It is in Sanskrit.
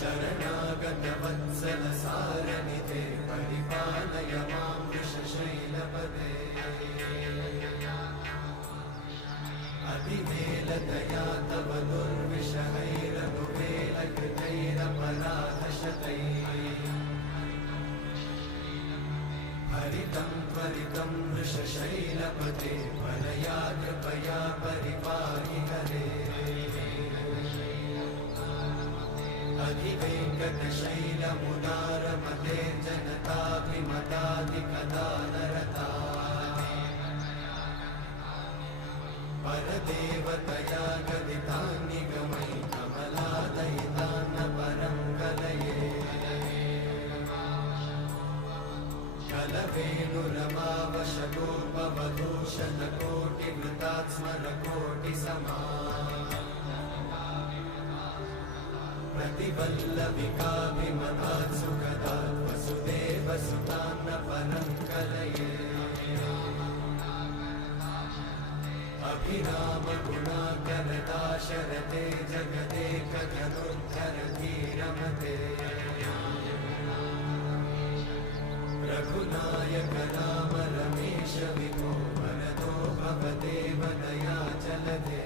शरणागतवत्सल सारनिधे परिपालय मां वृषशैलपदे अतिवेलदया तव दुर्विषहैरनुवेलकृतैरपराधशतैः हरितं त्वरितं वृषशैलपते परया कृपया परिपाहि हरे अधिवेङ्कटशैलमुदारमते जनताभिमताधिकदानरता परदेवतया गदितान्निगमैः कमलादयितान्न परं कलये कलवेणुरमावशतोपवधूशतकोटिवृतात् स्मरकोटिसमा प्रतिवल्लविकाभिमतात् सुखदात् वसुदेवसुतान्न परं कलये अभिरामगुणाकरदाशरथे जगदेकधनुर्धरधीरमते रघुनायक राम रमेश विभो वरदो भवदेव दयाचलधे।